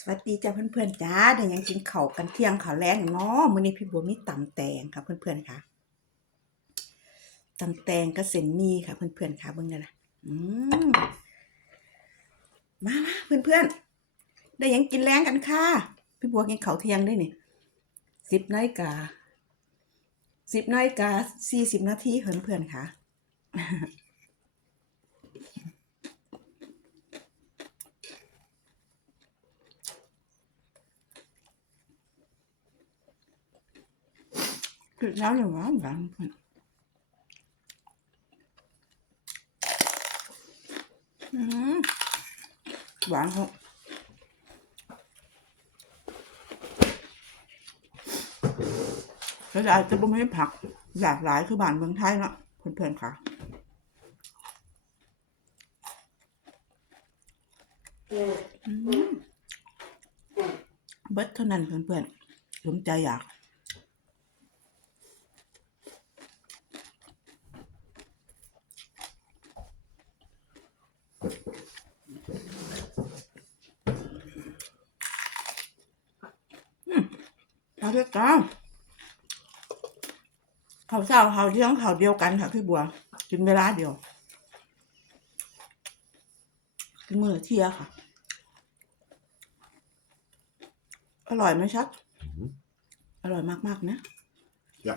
สวัสดีจ้าเพื่อนๆจ้าเดี๋ยวยังกินข้ากันเที่ยงข้าวแรงเนาะมื้อนี้พี่บัวมีตำแตงค่ะ เพื่อนๆค่ะตำแตงกับเส้นมีค่ะ เพื่อนๆค่ะเบิ่งกันนะอืมมามาเพื่อนๆได้ยังกินแรงกันค่ะ พี่บัวกินเข้าเที่ยงได้นี่สิบนาฬิกาสิบนาฬิกาสี่สิบนาทีเพื่อนๆค่ะ คือแล้วอย่างว่าบางคนอืมหวานเขาเขาจะอาจจะบ่ไม่ผักหลากหลายคือบ้านเมืองไทยเนาะเพื่อนๆค่ะอืมเบิดเท่านั้นเพื่อนๆสมใจอยาก เอาเถอะจ้าข้าวเช้าข้าวเที่ยงข้าวเดียวกันค่ะพี่บัว กินเวลาเดียว กินมื้อละเที่ยค่ะ อร่อยไหมชัก Mhm. อร่อยมากๆนะ Ja.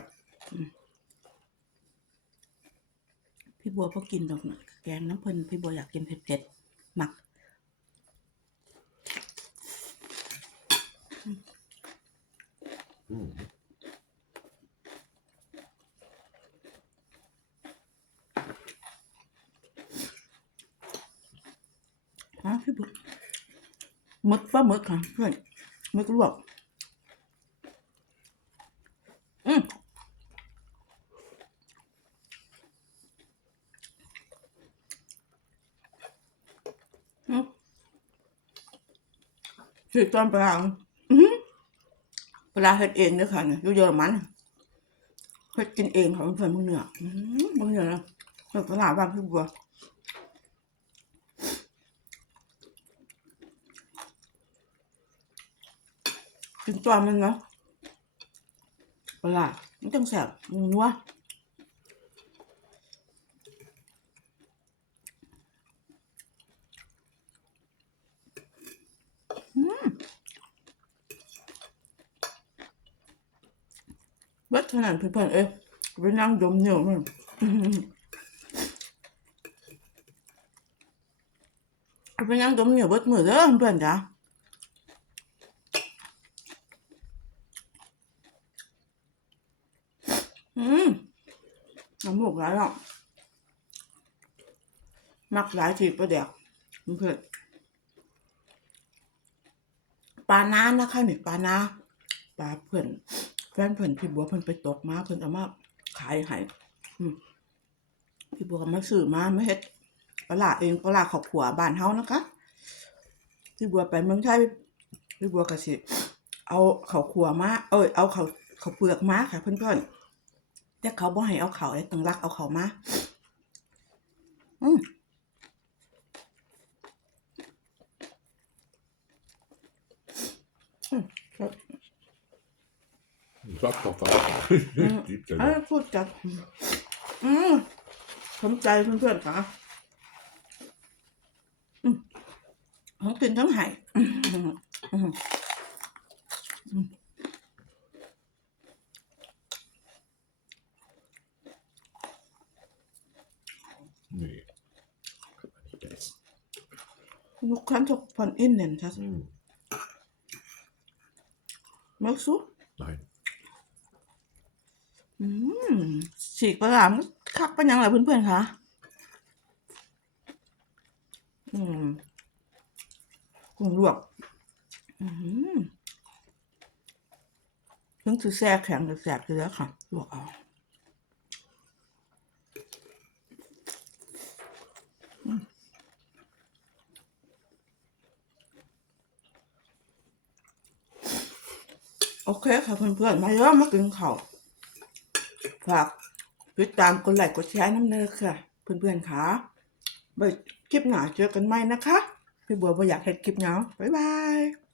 พี่บัวพอกินดอกแกงน้ำเพลินพี่บัวอยากกินเผ็ดๆหมักฮะพี่บัวหมึกปลามึกค่ะเพื่อนมึกลวกอืม สิตอนปลาอือปลาเฮ็ดเองเด้อค่ะเนี่ยอยู่เยอรมันเฮ็ดกินเองค่ะเพื่อนๆมึงเหนืออืมมึงเหนือนะเฮ็ดปลาบ้านพี่บัวกินตัวมันนะปลามันจังแสบมันนัวอืม เบิดเท่านั้นเพื่อนๆเอ้ยไปนั่งดมเหนียวมันอื้อหือไปนั่งดมเหนียวเบิดมือเด้อเพื่อนจ้ะอืมน้ำหมูกไหลอะมักหลายทีประเดี๋ยวเพื่อนปลาน้านะคะนี่ปลาน้าปลาเพื่อน แฟนเพื่อนพี่บัวเพื่อนไปตกมาเพื่อนเอามาขายให้พี่บัวมาซื้อมาไม่เฮ็ดปลาเองปลาขอบขัวบ้านเฮานะคะพี่บัวไปเมืองไทยพี่บัวก็สิเอาเขาขัวมาเอ้ยเอาเขาเขาเปลือกมาค่ะเพื่อนๆแต่เขาบ่ให้เอาเขาไอ้ตังรักเอาเขามาอืมอืม ครับ Sag doch was. Gibt ja เอ้ย nicht. พูดจัดอืมสนใจเพื่อนๆค่ะอืมทั้งกินทั้งใหายอืม Nee. Kann man nicht essen. Du kannst doch von innen, das Mm. magst du? Nein. อืมฉีกปลาหลามคักเป็นยังไงเพื่อนๆคะอืมกุ้งลวก อืมถึงจะแซ่แข็งหรือแสบอยู่แล้วค่ะลวกเอาอืมโอเคค่ะเพื่อนๆมาเยอะมากินข้าว ฝากติดตามกดไลค์กดแชร์น้ำเนยค่ะ เพื่อนๆค่ะไว้คลิปหน้าเจอกันใหม่นะคะ พี่บัวบ่อยากเห็นคลิปเหงาบ๊ายบาย